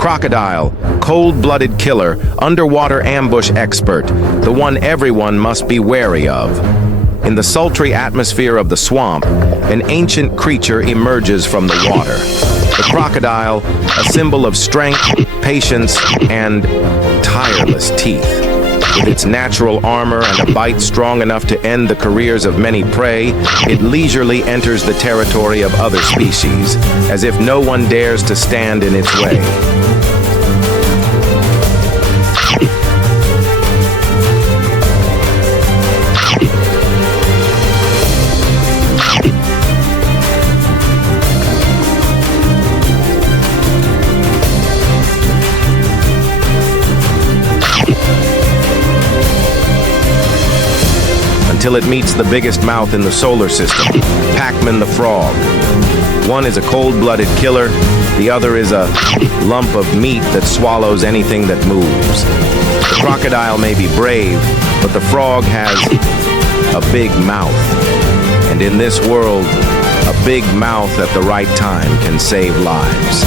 Crocodile, cold-blooded killer, underwater ambush expert, the one everyone must be wary of. In the sultry atmosphere of the swamp, an ancient creature emerges from the water. The crocodile, a symbol of strength, patience, and tireless teeth. With its natural armor and a bite strong enough to end the careers of many prey, it leisurely enters the territory of other species, as if no one dares to stand in its way. Until it meets the biggest mouth in the solar system, Pac-Man the frog. One is a cold-blooded killer, the other is a lump of meat that swallows anything that moves. The crocodile may be brave, but the frog has a big mouth. And in this world, a big mouth at the right time can save lives.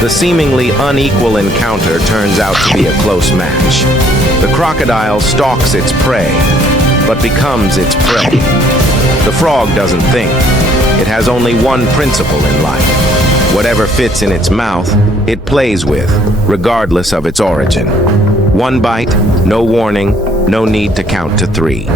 The seemingly unequal encounter turns out to be a close match. The crocodile stalks its prey, but becomes its prey. The frog doesn't think. It has only one principle in life. Whatever fits in its mouth, it plays with, regardless of its origin. One bite, no warning, no need to count to 3.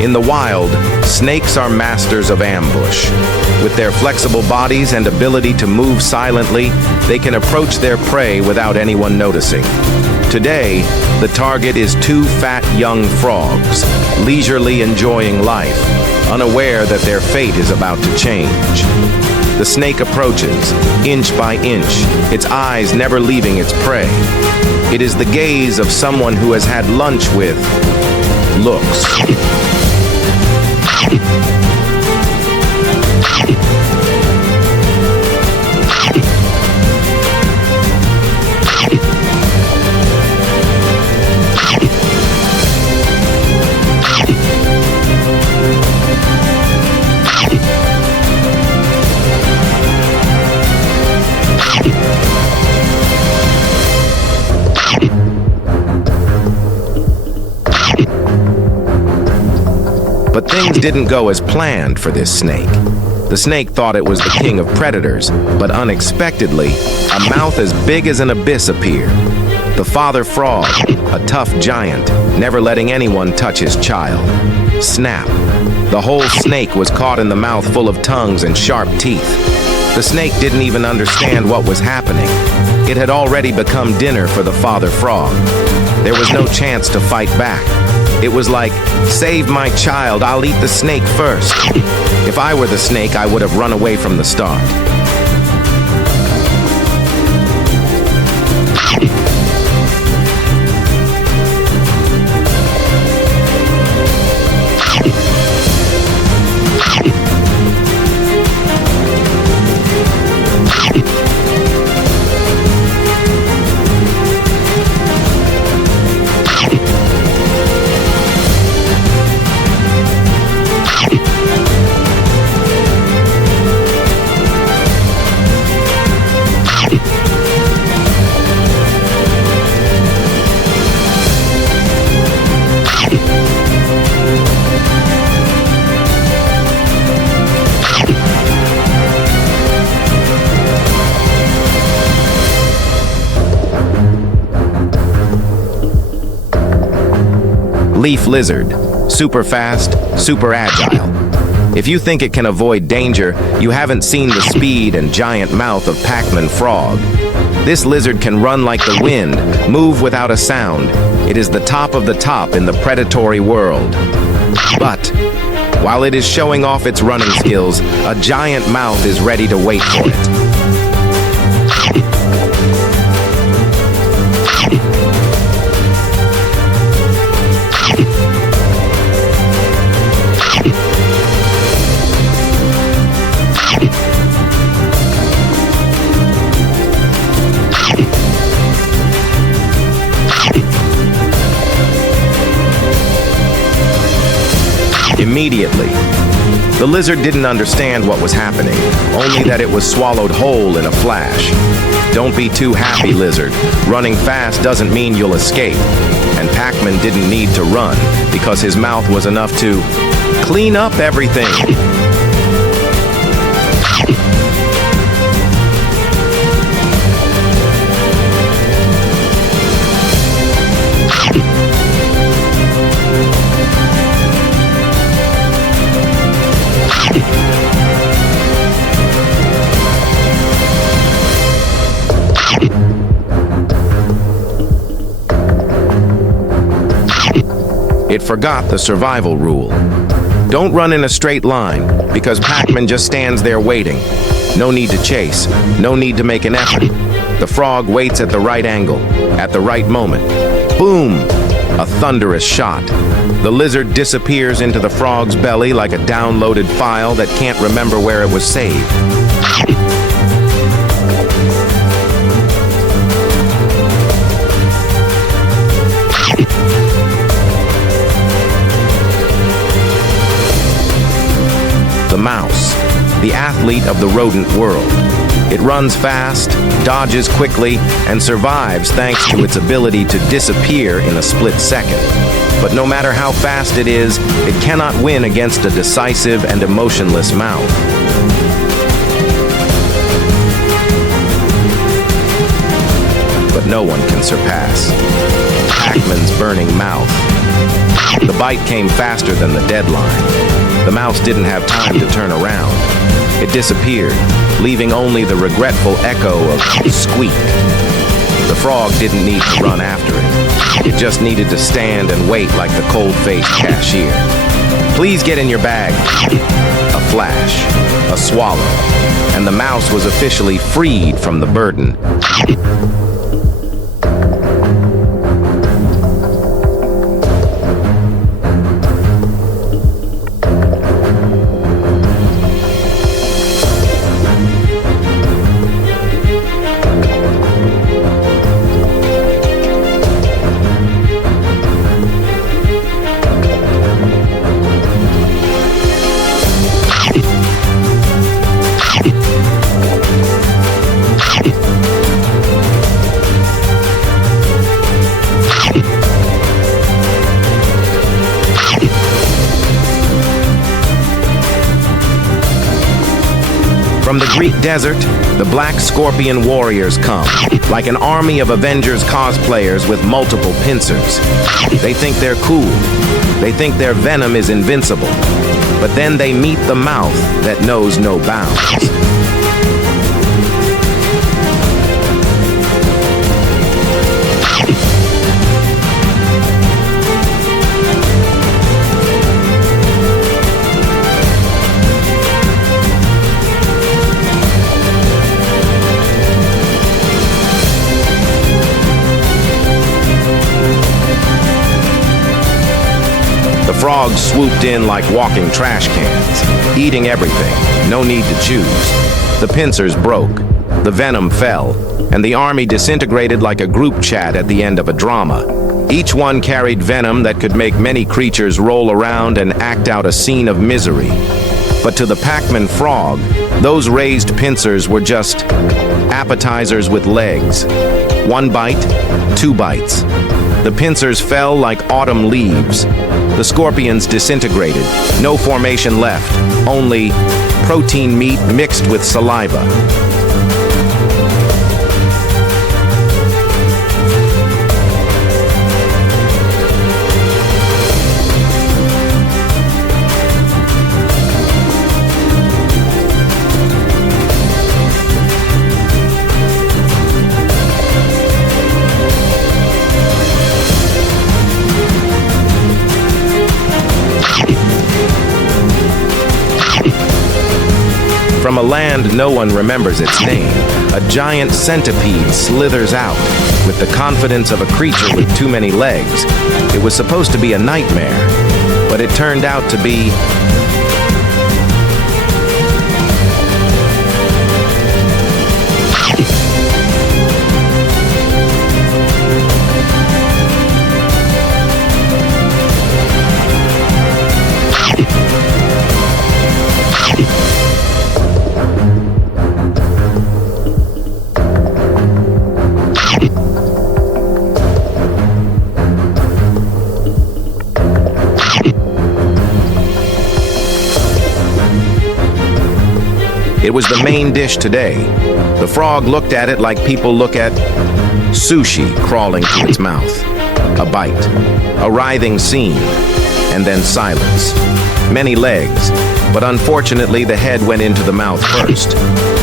In the wild, snakes are masters of ambush. With their flexible bodies and ability to move silently, they can approach their prey without anyone noticing. Today, the target is 2 fat young frogs, leisurely enjoying life, unaware that their fate is about to change. The snake approaches, inch by inch, its eyes never leaving its prey. It is the gaze of someone who has had lunch with looks. But things didn't go as planned for this snake. The snake thought it was the king of predators, but unexpectedly, a mouth as big as an abyss appeared. The father frog, a tough giant, never letting anyone touch his child. Snap! The whole snake was caught in the mouth full of tongues and sharp teeth. The snake didn't even understand what was happening. It had already become dinner for the father frog. There was no chance to fight back. It was like, save my child, I'll eat the snake first. If I were the snake, I would have run away from the start. Leaf lizard, super fast, super agile. If you think it can avoid danger, you haven't seen the speed and giant mouth of Pac-Man frog. This lizard can run like the wind, move without a sound. It is the top of the top in the predatory world. But while it is showing off its running skills, a giant mouth is ready to wait for it. immediately. The lizard didn't understand what was happening, only that it was swallowed whole in a flash. Don't be too happy, lizard. Running fast doesn't mean you'll escape. And Pac-Man didn't need to run, because his mouth was enough to clean up everything. It forgot the survival rule. Don't run in a straight line, because Pac-Man just stands there waiting. No need to chase, no need to make an effort. The frog waits at the right angle, at the right moment. Boom! A thunderous shot. The lizard disappears into the frog's belly like a downloaded file that can't remember where it was saved. The mouse, the athlete of the rodent world. It runs fast, dodges quickly, and survives thanks to its ability to disappear in a split second. But no matter how fast it is, it cannot win against a decisive and emotionless mouth. But no one can surpass Pac-Man's burning mouth. The bite came faster than the deadline. The mouse didn't have time to turn around. It disappeared, leaving only the regretful echo of squeak. The frog didn't need to run after it. It just needed to stand and wait like the cold-faced cashier. Please get in your bag. A flash, a swallow, and the mouse was officially freed from the burden. From the Greek desert, the black scorpion warriors come, like an army of Avengers cosplayers with multiple pincers. They think they're cool. They think their venom is invincible. But then they meet the mouth that knows no bounds. The frogs swooped in like walking trash cans, eating everything, no need to choose. The pincers broke, the venom fell, and the army disintegrated like a group chat at the end of a drama. Each one carried venom that could make many creatures roll around and act out a scene of misery. But to the Pac-Man frog, those raised pincers were just appetizers with legs. One bite, two bites. The pincers fell like autumn leaves. The scorpions disintegrated, no formation left, only protein meat mixed with saliva. From a land no one remembers its name, a giant centipede slithers out with the confidence of a creature with too many legs. It was supposed to be a nightmare, but it turned out to be was the main dish today. The frog looked at it like people look at sushi crawling to its mouth. A bite, a writhing scene, and then silence. Many legs, but unfortunately the head went into the mouth first.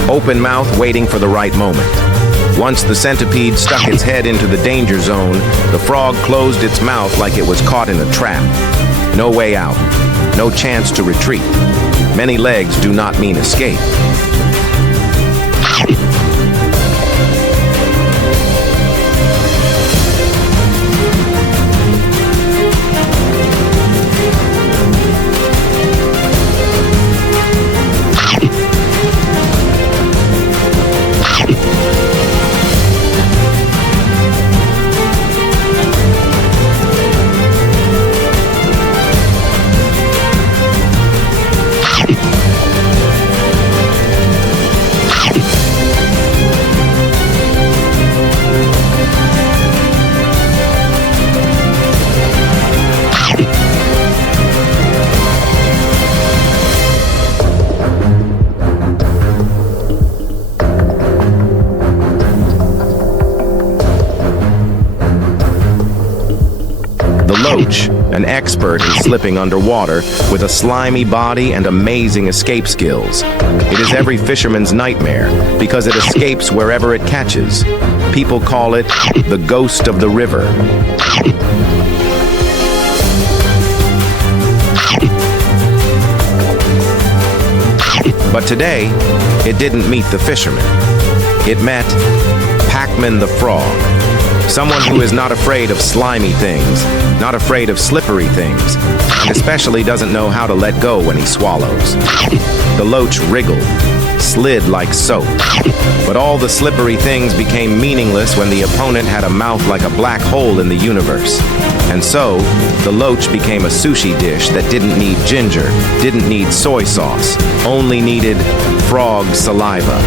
Open mouth waiting for the right moment. Once the centipede stuck its head into the danger zone, the frog closed its mouth like it was caught in a trap. No way out, no chance to retreat. Many legs do not mean escape. Loach, an expert in slipping underwater with a slimy body and amazing escape skills. It is every fisherman's nightmare because it escapes wherever it catches. People call it the ghost of the river. But today, it didn't meet the fisherman. It met Pac-Man the frog. Someone who is not afraid of slimy things, not afraid of slippery things, and especially doesn't know how to let go when he swallows. The loach wriggled, slid like soap. But all the slippery things became meaningless when the opponent had a mouth like a black hole in the universe. And so, the loach became a sushi dish that didn't need ginger, didn't need soy sauce, only needed frog saliva.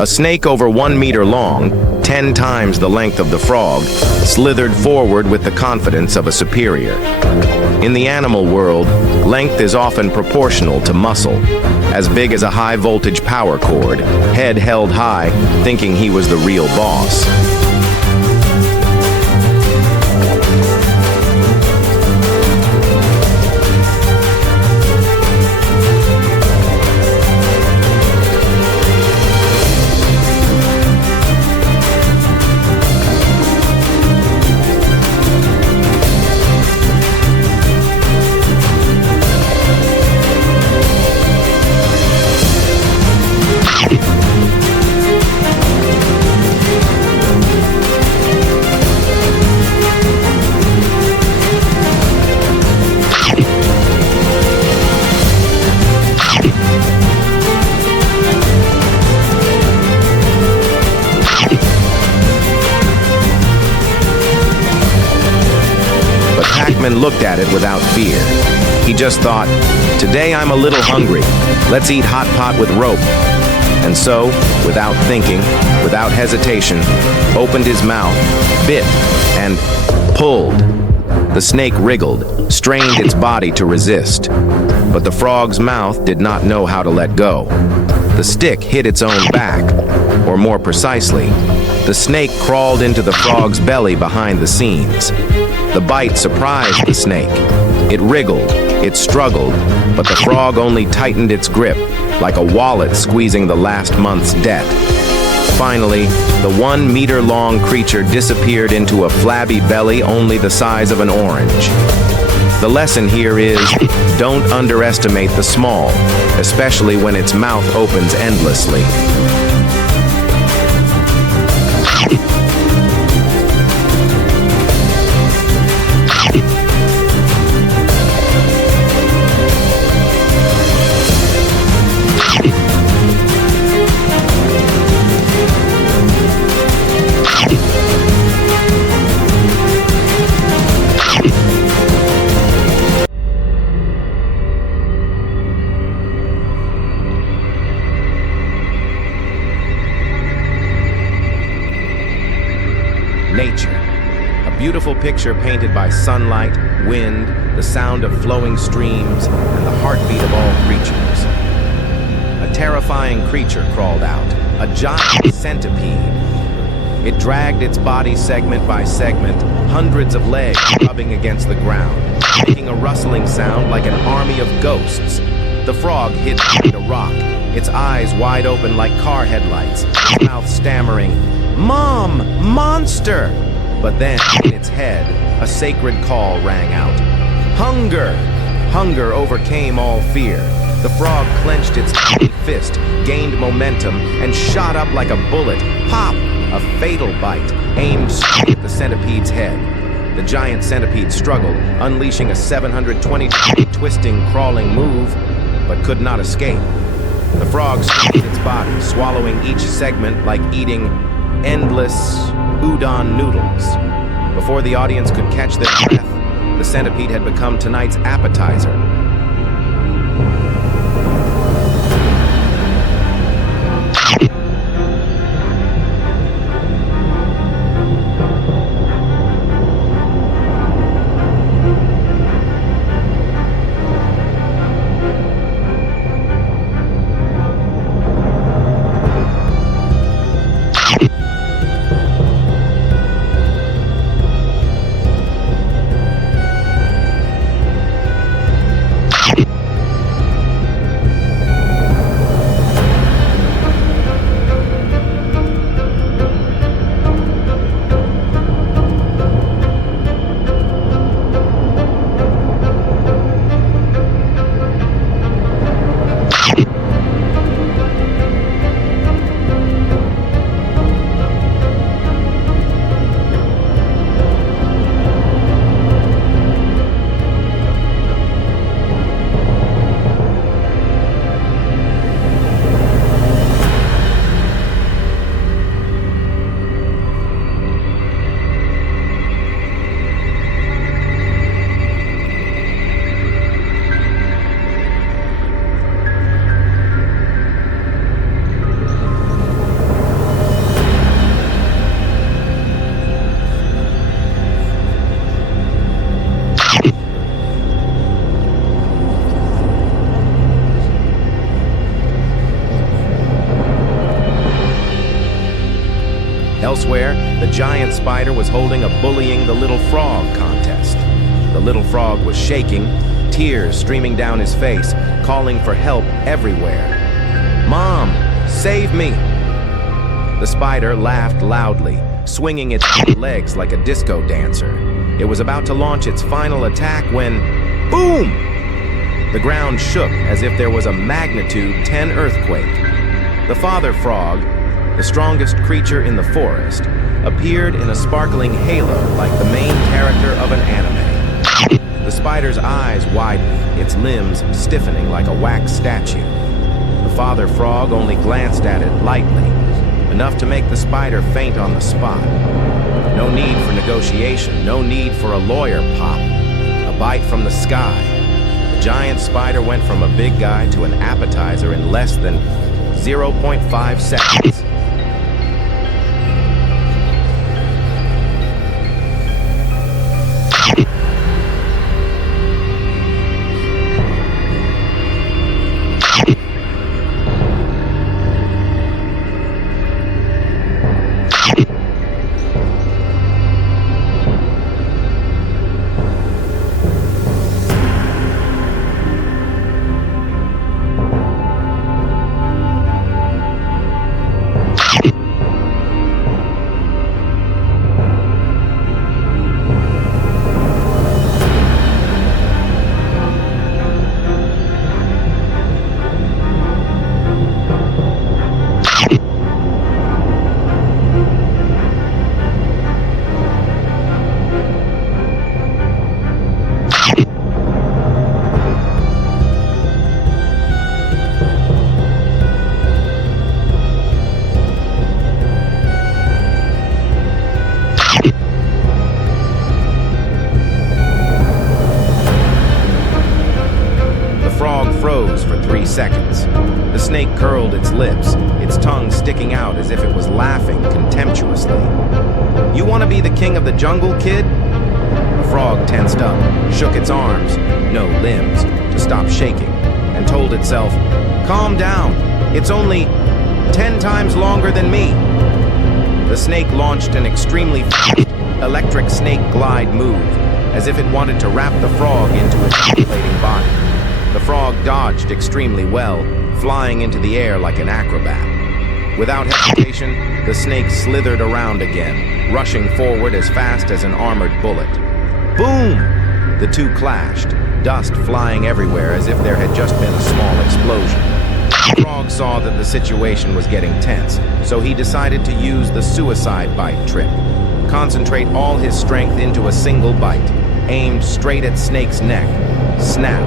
A snake over 1 meter long, 10 times the length of the frog, slithered forward with the confidence of a superior. In the animal world, length is often proportional to muscle. As big as a high-voltage power cord, head held high, thinking he was the real boss. Looked at it without fear. He just thought, today I'm a little hungry. Let's eat hot pot with rope. And so, without thinking, without hesitation, opened his mouth, bit, and pulled. The snake wriggled, strained its body to resist. But the frog's mouth did not know how to let go. The stick hit its own back, or more precisely, the snake crawled into the frog's belly behind the scenes. The bite surprised the snake. It wriggled, it struggled, but the frog only tightened its grip, like a wallet squeezing the last month's debt. Finally, the 1 meter long creature disappeared into a flabby belly only the size of an orange. The lesson here is, don't underestimate the small, especially when its mouth opens endlessly. nature. A beautiful picture painted by sunlight, wind, the sound of flowing streams, and the heartbeat of all creatures. A terrifying creature crawled out, a giant centipede. It dragged its body segment by segment, hundreds of legs rubbing against the ground, making a rustling sound like an army of ghosts. The frog hid behind a rock, its eyes wide open like car headlights, its mouth stammering, "Mom! Monster!" But then, in its head, a sacred call rang out. Hunger! Hunger overcame all fear. The frog clenched its fist, gained momentum, and shot up like a bullet. Pop! A fatal bite, aimed straight at the centipede's head. The giant centipede struggled, unleashing a 720-degree twisting, crawling move, but could not escape. The frog straightened its body, swallowing each segment like eating endless udon noodles. Before the audience could catch their breath, the centipede had become tonight's appetizer. Elsewhere, the giant spider was holding a bullying the little frog contest. The little frog was shaking, tears streaming down his face, calling for help everywhere. "Mom, save me!" The spider laughed loudly, swinging its legs like a disco dancer. It was about to launch its final attack when, boom! The ground shook as if there was a magnitude 10 earthquake. The father frog, the strongest creature in the forest, appeared in a sparkling halo like the main character of an anime. The spider's eyes widened, its limbs stiffening like a wax statue. The father frog only glanced at it lightly, enough to make the spider faint on the spot. No need for negotiation, no need for a lawyer pop. A bite from the sky. The giant spider went from a big guy to an appetizer in less than 0.5 seconds. Froze for 3 seconds. The snake curled its lips, its tongue sticking out as if it was laughing contemptuously. "You want to be the king of the jungle, kid? The frog tensed up, shook its arms, no limbs, to stop shaking, and told itself, "Calm down, it's only 10 times longer than me." The snake launched an extremely fast, electric snake glide move, as if it wanted to wrap the frog into its inflating body. The frog dodged extremely well, flying into the air like an acrobat. Without hesitation, the snake slithered around again, rushing forward as fast as an armored bullet. Boom! The two clashed, dust flying everywhere as if there had just been a small explosion. The frog saw that the situation was getting tense, so he decided to use the suicide bite trick. Concentrate all his strength into a single bite, aimed straight at Snake's neck. Snap.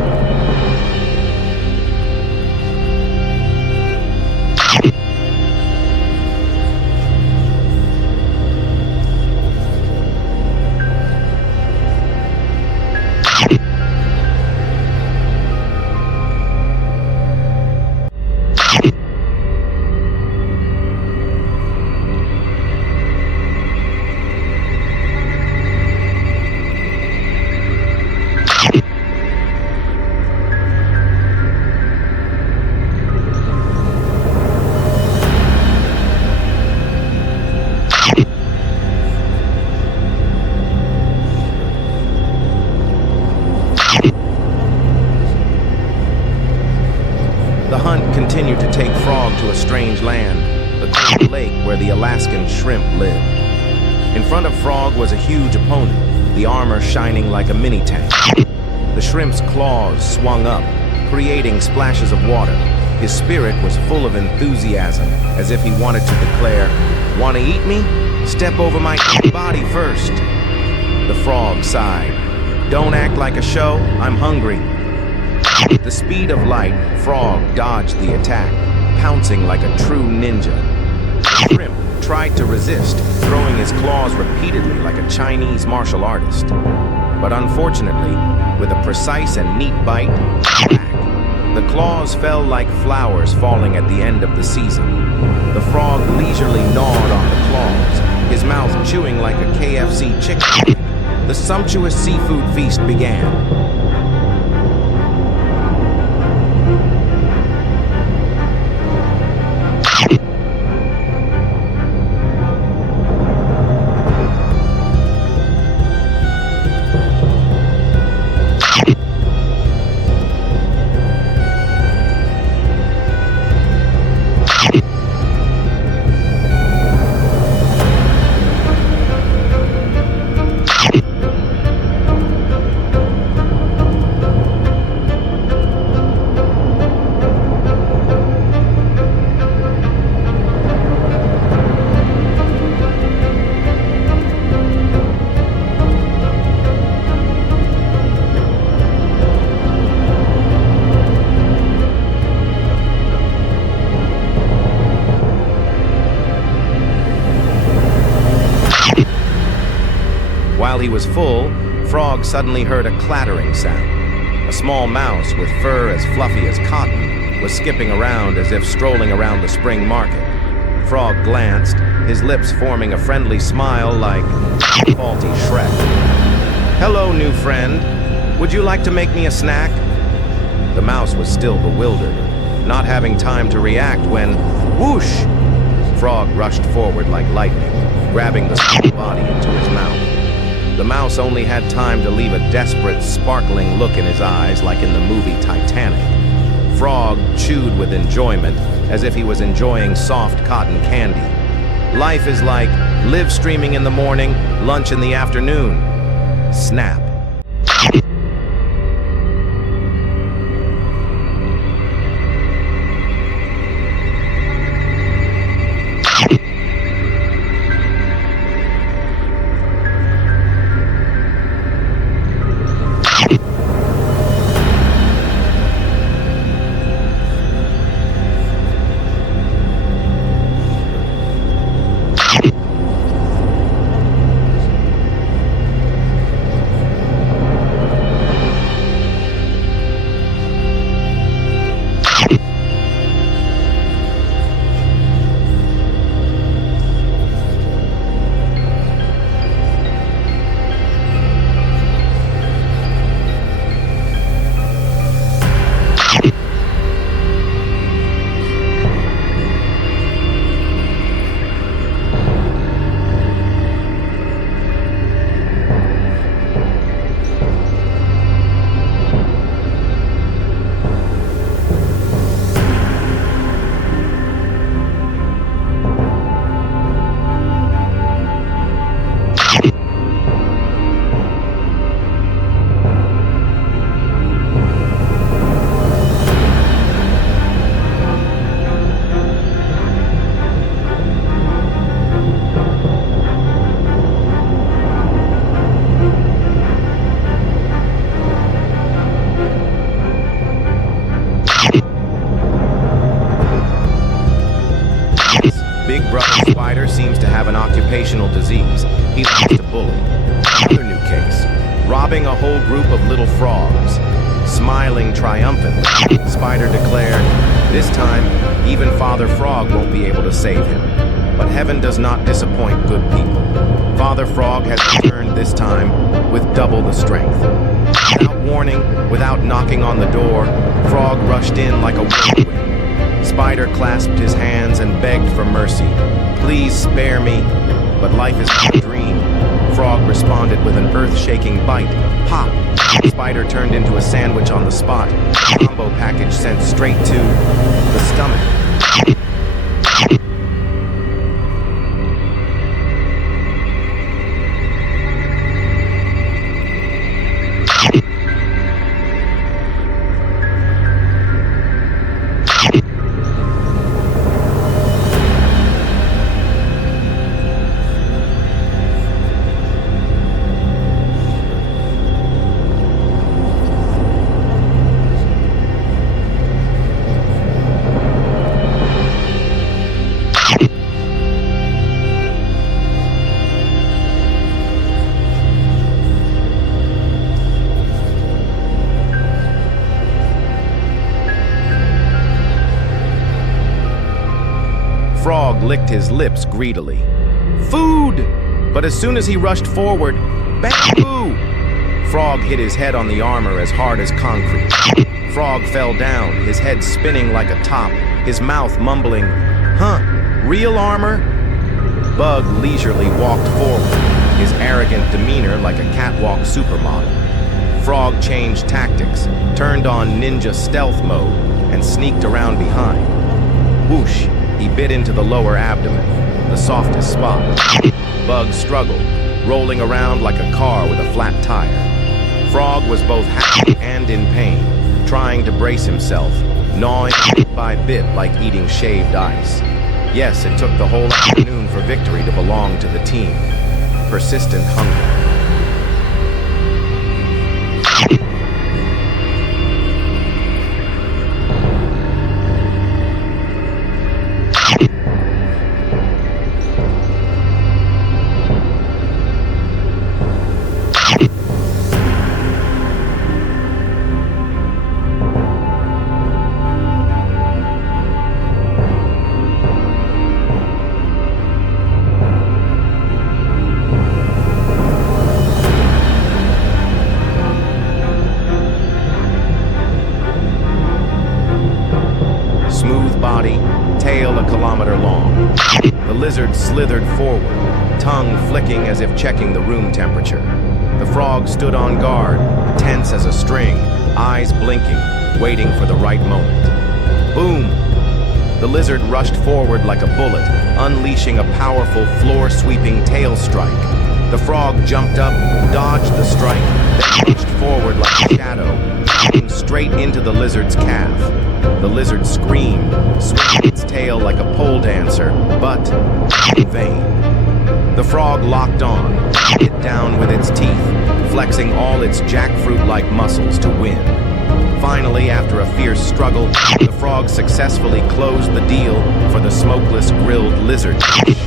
The hunt continued to take Frog to a strange land, the cold lake where the Alaskan shrimp lived. In front of Frog was a huge opponent, the armor shining like a mini-tank. The shrimp's claws swung up, creating splashes of water. His spirit was full of enthusiasm, as if he wanted to declare, "Want to eat me? Step over my body first." The frog sighed. "Don't act like a show, I'm hungry." With the speed of light, Frog dodged the attack, pouncing like a true ninja. The shrimp tried to resist, throwing his claws repeatedly like a Chinese martial artist. But unfortunately, with a precise and neat bite, the claws fell like flowers falling at the end of the season. The frog leisurely gnawed on the claws, his mouth chewing like a KFC chicken. The sumptuous seafood feast began. While he was full, Frog suddenly heard a clattering sound. A small mouse with fur as fluffy as cotton was skipping around as if strolling around the spring market. Frog glanced, his lips forming a friendly smile like faulty Shrek. "Hello, new friend. Would you like to make me a snack?" The mouse was still bewildered, not having time to react when, whoosh! Frog rushed forward like lightning, grabbing the small body into his mouth. The mouse only had time to leave a desperate, sparkling look in his eyes like in the movie Titanic. Frog chewed with enjoyment, as if he was enjoying soft cotton candy. Life is like live streaming in the morning, lunch in the afternoon. Snap. occupational disease. He likes to bully. Another new case. Robbing a whole group of little frogs. Smiling triumphantly, Spider declared, "This time, even Father Frog won't be able to save him." But heaven does not disappoint good people. Father Frog has returned this time with double the strength. Without warning, without knocking on the door, Frog rushed in like a whirlwind. Spider clasped his hands and begged for mercy. "Please spare me." But life is not a dream. Frog responded with an earth-shaking bite. Pop! Spider turned into a sandwich on the spot. A combo package sent straight to the stomach. Frog licked his lips greedily. Food! But as soon as he rushed forward, bamboo! Frog hit his head on the armor as hard as concrete. Frog fell down, his head spinning like a top, his mouth mumbling, "Huh, real armor?" Bug leisurely walked forward, his arrogant demeanor like a catwalk supermodel. Frog changed tactics, turned on ninja stealth mode, and sneaked around behind. Whoosh! He bit into the lower abdomen, the softest spot. Bug struggled, rolling around like a car with a flat tire. Frog was both happy and in pain, trying to brace himself, gnawing bit by bit like eating shaved ice. Yes, it took the whole afternoon for victory to belong to the team. Persistent hunger. Body, tail a kilometer long. The lizard slithered forward, tongue flicking as if checking the room temperature. The frog stood on guard, tense as a string, eyes blinking, waiting for the right moment. Boom! The lizard rushed forward like a bullet, unleashing a powerful floor-sweeping tail strike. The frog jumped up, dodged the strike, then rushed forward like a shadow, shooting straight into the lizard's calf. The lizard screamed, swinging its tail like a pole dancer, but in vain. The frog locked on, bit down with its teeth, flexing all its jackfruit-like muscles to win. Finally, after a fierce struggle, the frog successfully closed the deal for the smokeless grilled lizard dish.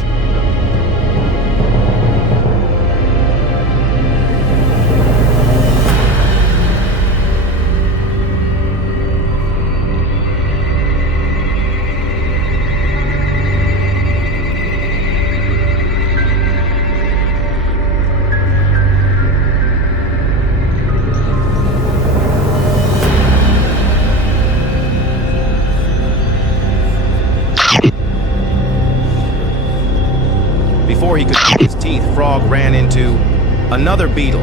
Before he could use his teeth, Frog ran into another beetle.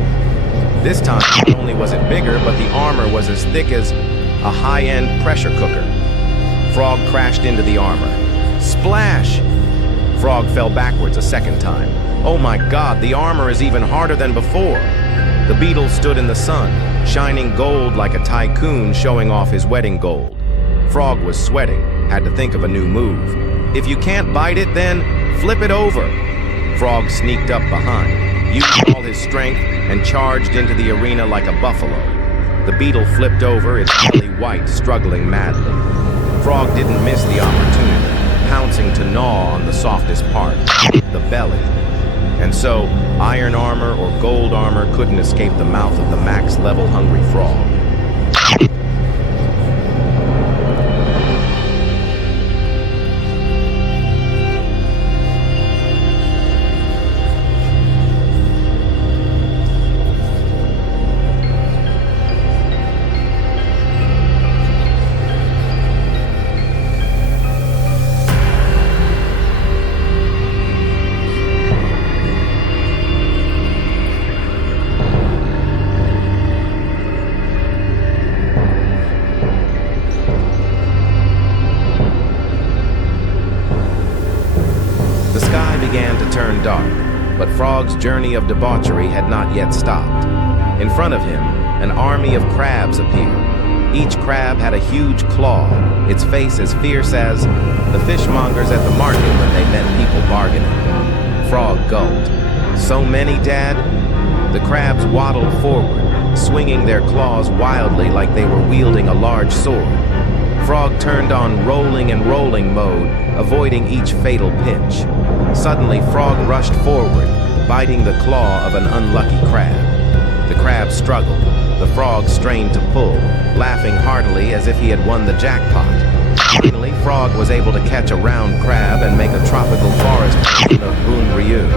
This time, not only was it bigger, but the armor was as thick as a high-end pressure cooker. Frog crashed into the armor. Splash! Frog fell backwards a second time. Oh my God, the armor is even harder than before. The beetle stood in the sun, shining gold like a tycoon showing off his wedding gold. Frog was sweating, had to think of a new move. If you can't bite it, then flip it over. Frog sneaked up behind, used all his strength, and charged into the arena like a buffalo. The beetle flipped over, its belly white, struggling madly. Frog didn't miss the opportunity, pouncing to gnaw on the softest part, the belly. And so, iron armor or gold armor couldn't escape the mouth of the max-level hungry frog. The sky began to turn dark, but Frog's journey of debauchery had not yet stopped. In front of him, an army of crabs appeared. Each crab had a huge claw, its face as fierce as the fishmongers at the market when they met people bargaining. Frog gulped. "So many, Dad?" The crabs waddled forward, swinging their claws wildly like they were wielding a large sword. Frog turned on rolling and rolling mode, avoiding each fatal pinch. Suddenly, Frog rushed forward, biting the claw of an unlucky crab. The crab struggled. The frog strained to pull, laughing heartily as if he had won the jackpot. Finally, Frog was able to catch a round crab and make a tropical forest version of Boon Ryu.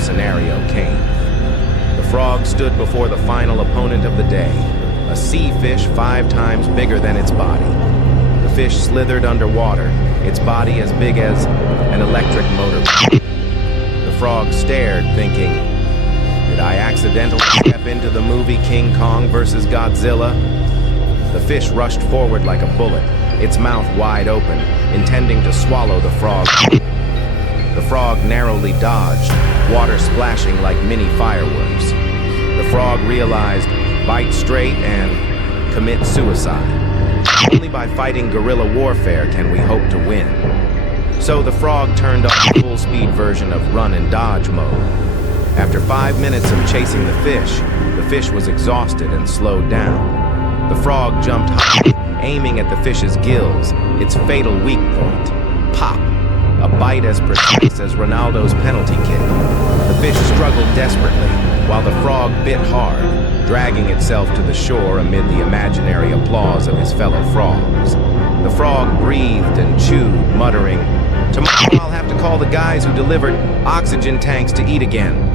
Scenario came. The frog stood before the final opponent of the day, a sea fish 5 times bigger than its body. The fish slithered underwater, its body as big as an electric motor. The frog stared, thinking, "Did I accidentally step into the movie King Kong vs. Godzilla?" The fish rushed forward like a bullet, its mouth wide open, intending to swallow the frog. The frog narrowly dodged, water splashing like mini fireworks. The frog realized, bite straight and commit suicide. Only by fighting guerrilla warfare can we hope to win. So the frog turned on the full-speed version of run and dodge mode. After 5 minutes of chasing the fish was exhausted and slowed down. The frog jumped high, aiming at the fish's gills, its fatal weak point. Pop! A bite as precise as Ronaldo's penalty kick. The fish struggled desperately, while the frog bit hard, dragging itself to the shore amid the imaginary applause of his fellow frogs. The frog breathed and chewed, muttering, "Tomorrow I'll have to call the guys who delivered oxygen tanks to eat again."